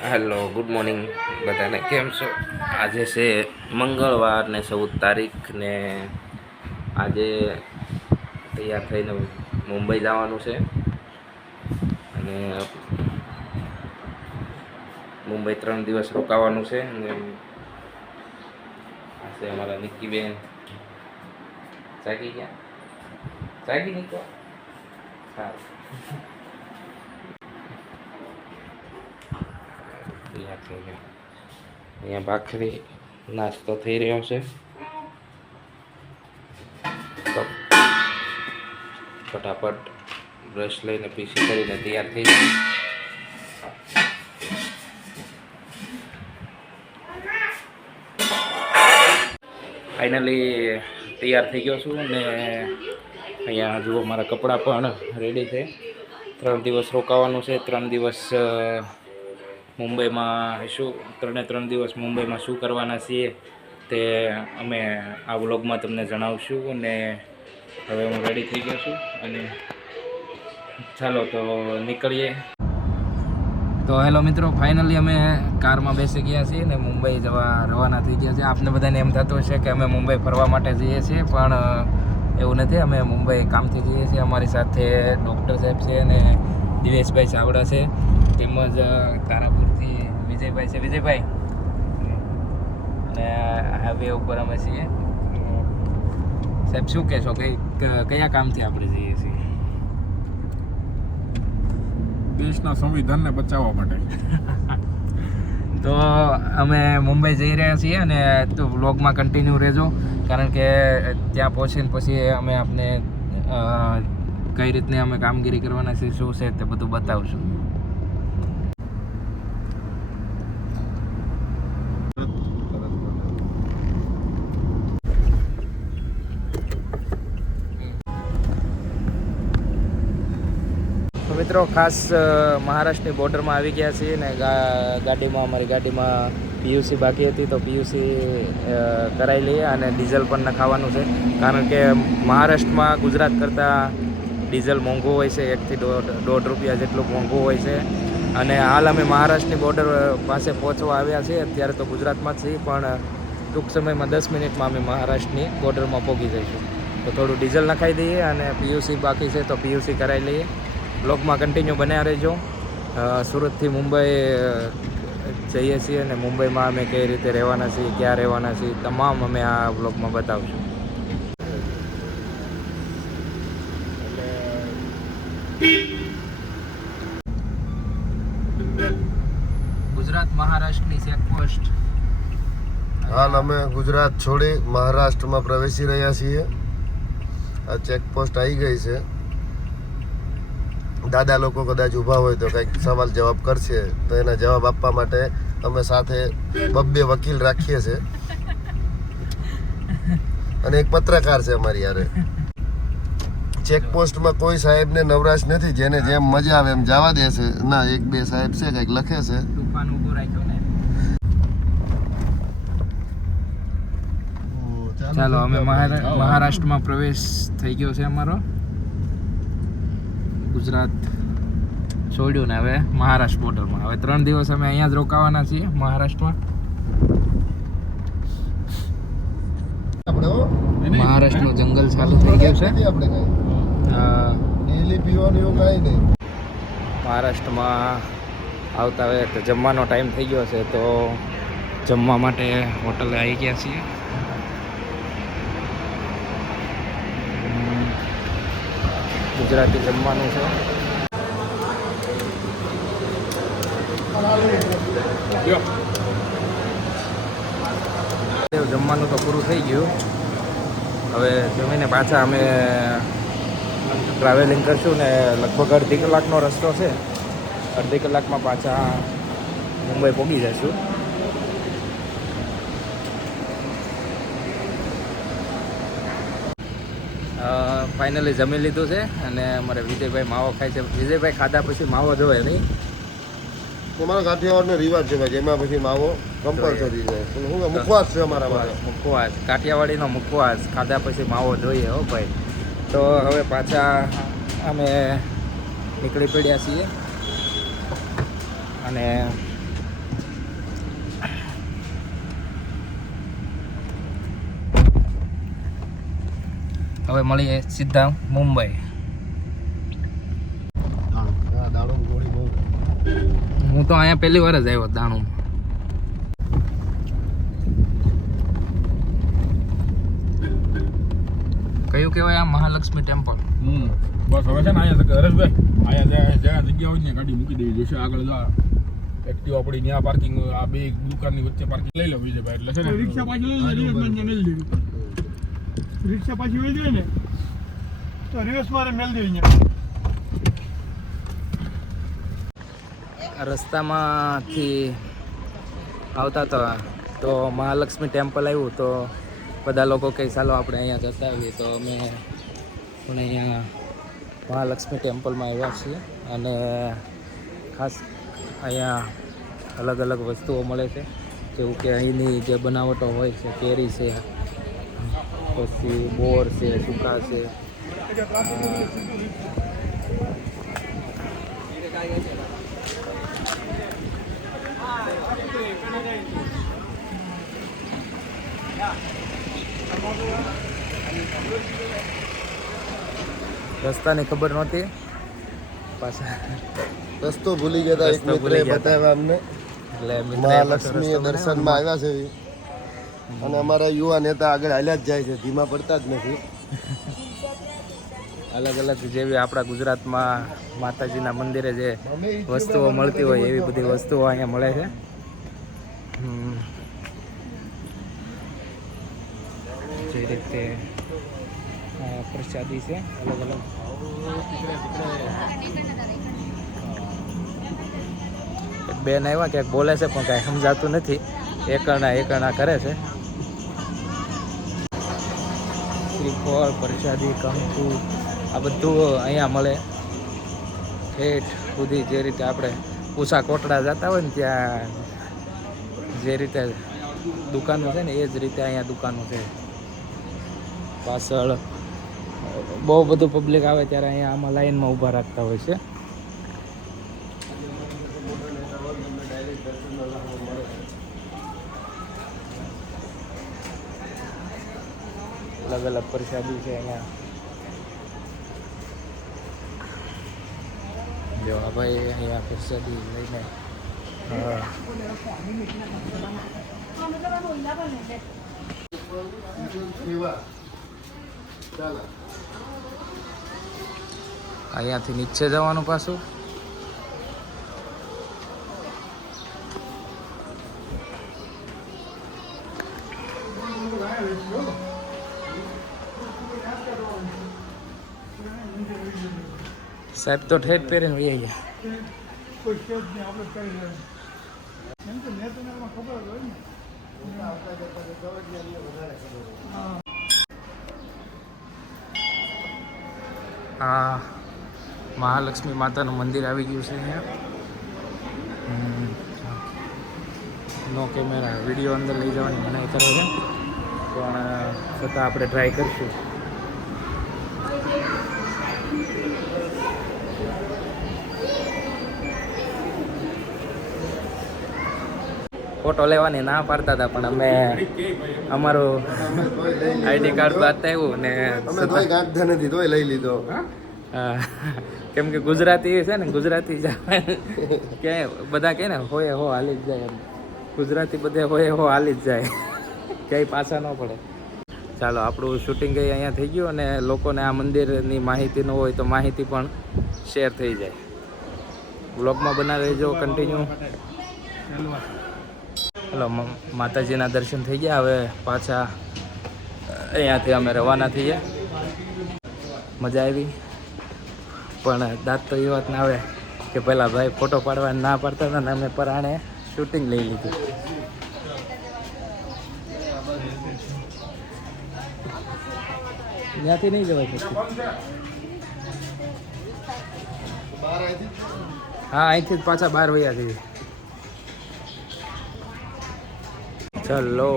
Hello, good morning બધાને. કેમ છો? આજે છે મંગળવાર ને 14 તારીખ ને આજે તૈયાર થઈને મુંબઈ જવાનું છે અને મુંબઈ 3 દિવસ રોકાવાનું છે અને આ છે અમારા નિક્કીબેન. જાગી ગયા? જાગી નીકળો. સારું. અહીંયા ભાખરી નાસ્તો થઈ રહ્યો છે. તો ફટાફટ બ્રશ લઈને પીસી કરીને તૈયાર થઈ જાય. ફાઇનલી તૈયાર થઈ ગયો છું અને અહીંયા જુઓ મારા કપડાં પણ રેડી છે. 3 દિવસ રોકાવાનું છે. 3 દિવસ મુંબઈમાં શું 3 દિવસ મુંબઈમાં શું કરવાના છીએ તે અમે આ વ્લોગમાં તમને જણાવશું. અને હવે હું રેડી થઈ ગયો છું અને ચાલો તો નીકળીએ. તો હેલો મિત્રો, ફાઇનલી અમે કારમાં બેસી ગયા છીએ ને મુંબઈ જવા રવાના થઈ ગયા છે. આપને બધાને એમ થતું હશે કે અમે મુંબઈ ફરવા માટે જઈએ છીએ, પણ એવું નથી. અમે મુંબઈ કામથી જઈએ છીએ. અમારી સાથે ડૉક્ટર સાહેબ છે અને દિવેશભાઈ ચાવડા છે, તેમજ તારાપુરથી વિજયભાઈ છે. વિજયભાઈ અને હાઈવે ઉપર અમે છીએ. સાહેબ શું કહેશો, કયા કામથી આપણે જઈએ છીએ? દેશના સંવિધાનને બચાવવા માટે. તો અમે મુંબઈ જઈ રહ્યા છીએ અને તો વ્લોગમાં કન્ટિન્યુ રહેજો, કારણ કે ત્યાં પહોંચીને પછી અમે આપને કઈ રીતની અમે કામગીરી કરવાના છે, શું છે તે બધું બતાવશું. મિત્રો ખાસ મહારાષ્ટ્રની બોર્ડરમાં આવી ગયા છીએ ને અમારી ગાડીમાં પીયુસી બાકી હતી, તો પીયુસી કરાવી લઈએ અને ડીઝલ પણ નખાવાનું છે, કારણ કે મહારાષ્ટ્રમાં ગુજરાત કરતાં ડીઝલ મોંઘું હોય છે. 1 થી 1.5 રૂપિયા જેટલું મોંઘું હોય છે. અને હાલ અમે મહારાષ્ટ્રની બોર્ડર પાસે પહોંચવા આવ્યા છીએ. અત્યારે તો ગુજરાતમાં જ છીએ, પણ ટૂંક સમયમાં 10 મિનિટમાં અમે મહારાષ્ટ્રની બોર્ડરમાં પહોંચી જઈશું. તો થોડું ડીઝલ નખાઈ દઈએ અને પીયુસી બાકી છે તો પીયુસી કરાવી લઈએ. બ્લોગમાં કન્ટિન્યુ બન્યા રહેજો. સુરતથી મુંબઈ જઈએ છીએ અને મુંબઈમાં અમે કઈ રીતે રહેવાના છીએ, ક્યાં રહેવાના છીએ, તમામ અમે આ બ્લોગમાં બતાવશું. ગુજરાત મહારાષ્ટ્રની ચેકપોસ્ટ. હાલ અમે ગુજરાત છોડી મહારાષ્ટ્રમાં પ્રવેશી રહ્યા છીએ. આ ચેકપોસ્ટ આવી ગઈ છે. દાદા લોકો કદાચ ઊભા હોય તો કંઈક સવાલ જવાબ કરશે, તો એના જવાબ આપવા માટે અમે સાથે 2 વકીલ રાખીએ છીએ અને એક પત્રકાર છે અમારી યારે. ચેકપોસ્ટમાં કોઈ સાહેબને નવરાશ નથી, જેને જેમ મજા આવે એમ જવા દે છે. ના, 1-2 સાહેબ છે, કંઈક લખે છે. ચાલો, અમે મહારાષ્ટ્રમાં પ્રવેશ થઈ ગયો છે અમારો. ગુજરાત છોડ્યું ને હવે મહારાષ્ટ્ર બોર્ડરમાં. હવે 3 દિવસ અમે અહીંયા જ રોકાવાના છીએ મહારાષ્ટ્રમાં. મહારાષ્ટ્રનું જંગલ ચાલુ થઈ ગયું છે. મહારાષ્ટ્રમાં આવતા હોય તો જમવાનો ટાઈમ થઈ ગયો છે, તો જમવા માટે હોટલે આવી ગયા છીએ. ગુજરાતી જમવાનું છે. જમવાનું તો પૂરું થઈ ગયું. હવે જમીને પાછા અમે ટ્રાવેલિંગ કરશું ને લગભગ 1.5 કલાકનો રસ્તો છે. 1.5 કલાકમાં પાછા મુંબઈ પહોંચી જઈશું. ફાઇનલી જમી લીધું છે અને અમારે વિજયભાઈ માવો ખાય છે. વિજયભાઈ ખાધા પછી માવો જોવે નહીં? અમારા કાઠિયાવાડનો રિવાજ છે ભાઈ, જેમાં પછી માવો કમ્પલસરી છે. મુખવાસ છે અમારા માટે. મુખવાસ, કાઠિયાવાડીનો મુખવાસ. ખાધા પછી માવો જોઈએ હો ભાઈ. તો હવે પાછા અમે નીકળી પડ્યા છીએ અને હવે મળીએ સીધા મુંબઈ. દાણો ગોળી બહુ. હું તો અહીંયા પહેલી વાર જ આવ્યો દાણું. કયું કહેવાય આ મહાલક્ષ્મી ટેમ્પલ? બસ હવે છે ને અહીંયા હરેશભાઈ અહીંયા જ્યાં જગ્યા હોય ને ગાડી મૂકી દેવી જોઈશે. આગળ જા એક્ટિવા પડી ત્યાં પાર્કિંગ, આ બે દુકાનની વચ્ચે પાર્કિંગ લઈ લો વિજયભાઈ. એટલે છે ને રિક્ષા પાછી લઈ લે, રિક્ષા પાછી લઈ જાય ને તો રિવર્સ મારે મેલ દેવી. રસ્તામાંથી આવતા હતા તો મહાલક્ષ્મી ટેમ્પલ આવ્યું તો બધા લોકો કહે ચાલો આપણે અહીંયા જતા આવીએ. તો અમે પણ અહીંયા મહાલક્ષ્મી ટેમ્પલમાં આવ્યા છીએ અને ખાસ અહીંયા અલગ અલગ વસ્તુઓ મળે છે, જેવું કે અહીંની જે બનાવટો હોય છે, કેરી છે, પછી બોર છે, સૂકા છે, રસ્તાની ખબર નહોતી, પાછા રસ્તો ભૂલી ગયા હતા. એક રસ્તો ભૂલી મિત્રે ગયા હતા. બતાવ્યા અમને. એટલે મહાલક્ષ્મી દર્શનમાં આવ્યા છે અને અમારા યુવા નેતા આગળ હાલ્યા જ જાય છે, ધીમા પડતા જ નથી. અલગ અલગ જેવી આપણા ગુજરાતમાં માતાજીના મંદિરે જે વસ્તુઓ મળતી હોય એવી બધી વસ્તુઓ અહીંયા મળે છે. જે રીતે પ્રસાદી છે અલગ અલગ. એક બેન આવ્યા ક્યાંક બોલે છે પણ કાંઈ સમજાતું નથી, એકણા કરે છે. શ્રીફળ, પ્રસાદી, કંકુ આ બધું અહીંયા મળે. ઠેઠ સુધી જે રીતે આપણે પૂસા કોટડા જતા હોય ને ત્યાં જે રીતે દુકાનો છે ને એ જ રીતે અહીંયા દુકાનો છે. પાછળ બહુ બધું પબ્લિક આવે ત્યારે અહીંયા આમાં લાઈનમાં ઊભા રાખતા હોય છે. અલગ અલગ પ્રસાદી છે અહીંયા. જો આ ભાઈ અહીંયા પ્રસાદી લઈને અહીંયાથી નીચે જવાનું પાછું. સાહેબ તો ઠેઠ પહેરીને વહી ગયા. આ મહાલક્ષ્મી માતાનું મંદિર આવી ગયું છે અહીંયા. નો કેમેરા વિડીયો અંદર લઈ જવાની મનાઈ કરે છે, પણ છતાં આપણે ટ્રાય કરીશું. ફોટો લેવાની ના પાડતા હતા પણ અમે અમારું આઈડી કાર્ડ બતાવ્યું ને અમે તોય ગાંઠતા નથી, તોય લઈ લીધો. કેમ કે ગુજરાતી છે ને, ગુજરાતી કે બધા કહે ને હોય હો હાલી જ જાય, એમ ગુજરાતી બધે હોય હો હાલી જ જાય, ક્યાંય પાછા ન પડે. ચાલો આપણું શૂટિંગ અહીંયા થઈ ગયું અને લોકોને આ મંદિરની માહિતી ન હોય તો માહિતી પણ શેર થઈ જાય. વ્લોગમાં બનાવી રહેજો કન્ટિન્યુ. હલો, માતાજીના દર્શન થઈ ગયા. હવે પાછા અહીંયાથી અમે રવાના થઈએ. મજા આવી, પણ દાંત તો એ વાત ના આવે કે પહેલાં ભાઈ ફોટો પાડવા ના પાડતા હતા ને અમે પરાણે શૂટિંગ લઈ લીધું. ત્યાંથી નહીં જવાય શકતું. હા, અહીંથી જ પાછા 12 વાગ્યા થઈ. ચલો,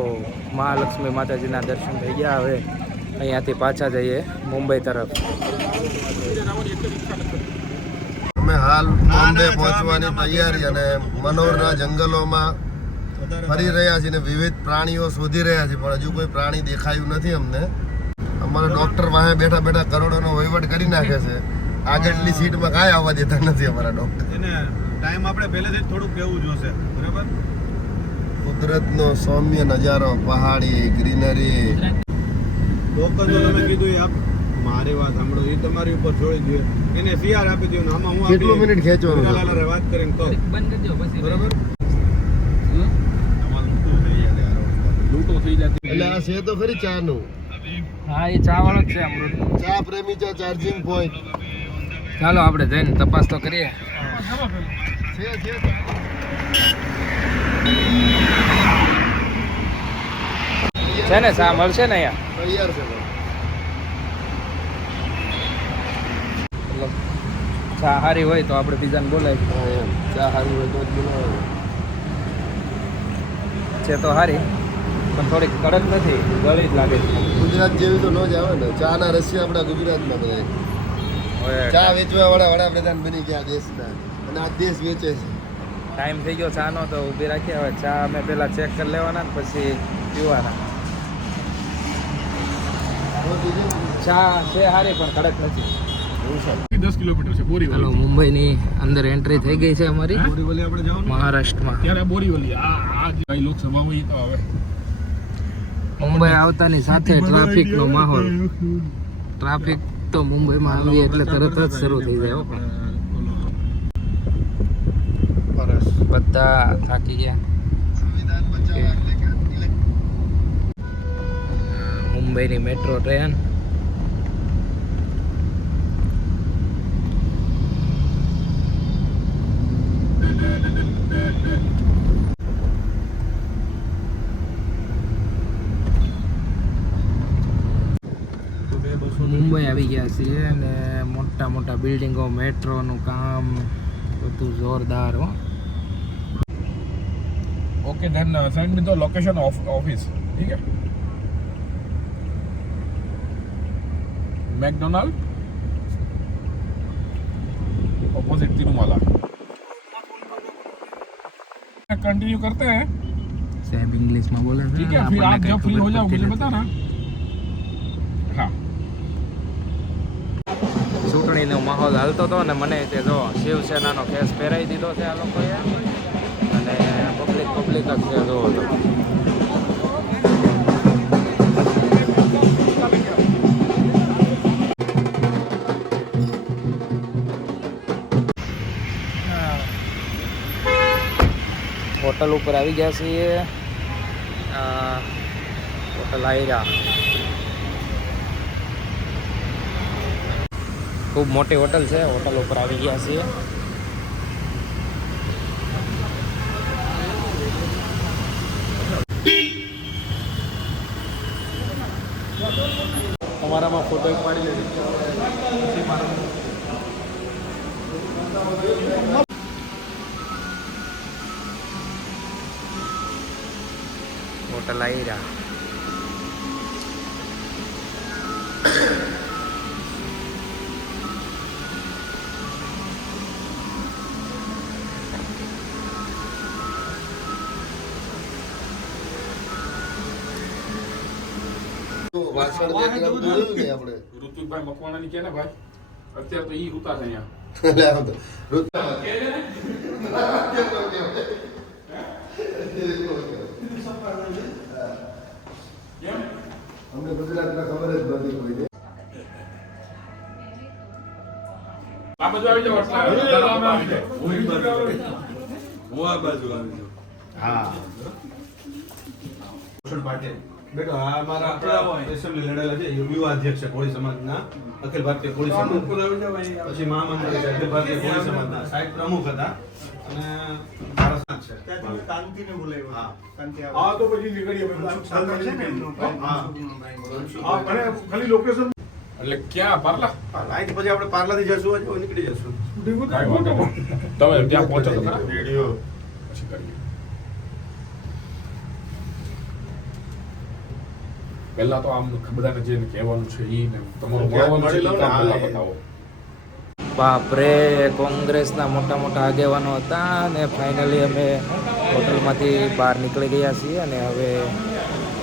મહાલક્ષ્મી માતાજીના દર્શન થઈ ગયા. હવે અહીંયાથી પાછા જઈએ મુંબઈ તરફ. અમે હાલ બોમ્બે પહોંચવાની તૈયારી અને મનોરના જંગલોમાં ફરી રહ્યા છીએ ને વિવિધ પ્રાણીઓ શોધી રહ્યા છીએ, પણ હજુ કોઈ પ્રાણી દેખાયું નથી અમને. અમારા ડોક્ટર વાહે બેઠા બેઠા કરોડોનો વહીવટ કરી નાખે છે. આગળની સીટમાં કાંઈ આવવા દેતા નથી અમારા ડોક્ટર. એને ટાઈમ આપણે પહેલેથી જ થોડુંક કહેવું જોશે, બરાબર? કુદરતનો સૌમ્ય નજારો, પહાડી ગ્રીનરી. ટોકન તો તમે કીધું એ આપ, મારી વાત સાંભળો, એ તમારી ઉપર છોડી દો. એને સીઆર આપી દો ને આમાં હું કેટલું મિનિટ ખેંચવાનું છે? હિરાલાલ વાત કરીને કહું, બંધ કરજો પછી બરાબર? તમારું શું થઈ જાય યાર? લૂંટો થઈ જતી. એટલે આ છે તો ખરી ચાનું. હા એ ચા વાળો જ છે અમૃત. ચા પ્રેમી ચા ચાર્જિંગ પોઈન્ટ ચાલો આપણે જઈને તપાસ તો કરીએ. છે. છે ને ચા મળશે ને અહીંયા? તૈયાર છે ભાઈ. મતલબ ચા સારી હોય તો આપણે બીજાને બોલાવી. હા એમ ચા સારી હોય તો જ બોલાવે. છે તો સારી પણ થોડીક કડક નથી, ગળી જ લાગે છે. ગુજરાત જેવી તો ન જ આવે ને. ચા ના રસિયા આપણા ગુજરાતમાં બધા. હવે ચા વેચવા વાળા વડાપ્રધાન બની ગયા દેશના, અને આ દેશ વેચે છે. ટાઈમ થઈ ગયો ચાનો તો ઊભી રાખીએ. હવે ચા અમે પહેલાં ચેક કરી લેવાના ને પછી પીવાના. ચા છે સારી પણ કડક નથી. 10 કિલોમીટર છે બોરીવલી. ચાલો મુંબઈની અંદર એન્ટ્રી થઈ ગઈ છે અમારી, બોરીવલી આપણે જવાનું. મહારાષ્ટ્રમાં. ત્યારે બોરીવલી આ જે લોકસભા હોય તો હવે મુંબઈ આવતાની સાથે ટ્રાફિકનો માહોલ. ટ્રાફિક તો મુંબઈમાં આવીએ એટલે તરત જ શરૂ થઈ જાય. હો પણ બધા થાકી ગયા. મુંબઈની મેટ્રો ટ્રેન. મુંબઈ આવી ગયા છીએ અને મોટા મોટા બિલ્ડિંગો, મેટ્રોનું કામ બધું જોરદાર. હો okay then send me the location of office. ठीक है. McDonald opposite Tirumala. कंटिन्यू करते हैं. સાહેબ ઇંગ્લિશમાં બોલે છે. ठीक है. फिर आप जब फ्री हो जाओ मुझे बताना. हाँ. ચૂંટણીનો માહોલ હાલતો હતો અને મને તે જો શિવસેનાનો કેસ પહેરાવી દીધો છે આ લોકોએ, અને પબ્લિક જ છે જોવો તો. હોટલ ઉપર આવી ગયા છીએ. હોટલ આયરા ખૂબ મોટી હોટલ છે. હોટલ ઉપર આવી ગયા છીએ. તમારામાં ફોટો પાડી લેજો. હોટલ આયરા. વાસણ જેટલા બધું જોયું ને આપણે. ઋતુભાઈ મકવાણાની કે ને ભાઈ અત્યારે તો ઈ હુતા છે અહીંયા. એટલે આમ તો અમને ગુજરાતના ખબર જ નથી કોઈને. આ બાજુ આવી જાવ. આવી જાવ. હું આ બાજુ આવી જાઉં. હા. ભૂષણ પાટીલ બેટો, આ મારા આપણા એસેમ્બલી લડેલા છે, યુવા અધ્યક્ષ છે કોળી સમાજના, અખિલ ભારતીય કોળી સમાજ. પછી મહામંત્રી છે અખિલ ભારતીય કોળી સમાજના, સાહેબ પ્રમુખ હતા અને મારા સાથ છે. કાંતિને બોલાવ્યો. હા. આ તો પછી નીકળીએ. હા. અને ખાલી લોકેશન એટલે ક્યાં પાર્લા? અહીંથી પછી આપણે પાર્લાથી જશું, હજુ નીકળી જશું. કાંઈ વાંધો નહીં. તમે ત્યાં પહોંચો તો ખરા. રેડિયો પછી કરીએ. પહેલા તો આમ બધાને જે કહેવાનું છે ઈ ને તમારું મળવાનું છે ઈ કામ પહેલા બતાવો. બાપરે, કોંગ્રેસના મોટા મોટા આગેવાનો હતા અને ફાઇનલી અમે હોટલમાંથી બહાર નીકળી ગયા છીએ અને હવે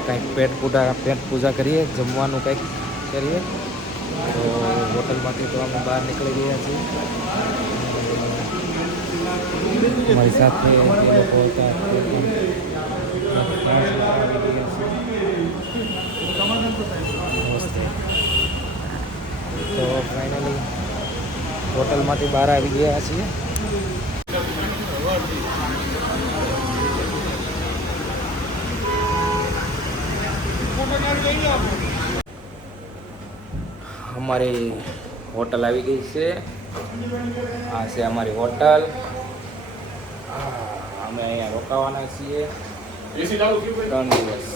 કંઈક પેટ પૂજા કરીએ. જમવાનું કંઈક કરીએ. તો હોટલમાંથી તો અમે બહાર નીકળી ગયા છીએ. અમારી સાથે એ લોકો હતા તે પણ આવી ગયા છે. નમસ્તે. તો ફાઇનલી હોટલમાંથી બહાર આવી ગયા છીએ. અમારી હોટલ આવી ગઈ છે. આ છે અમારી હોટલ. અમે અહીંયા રોકાવાના છીએ 3 દિવસ.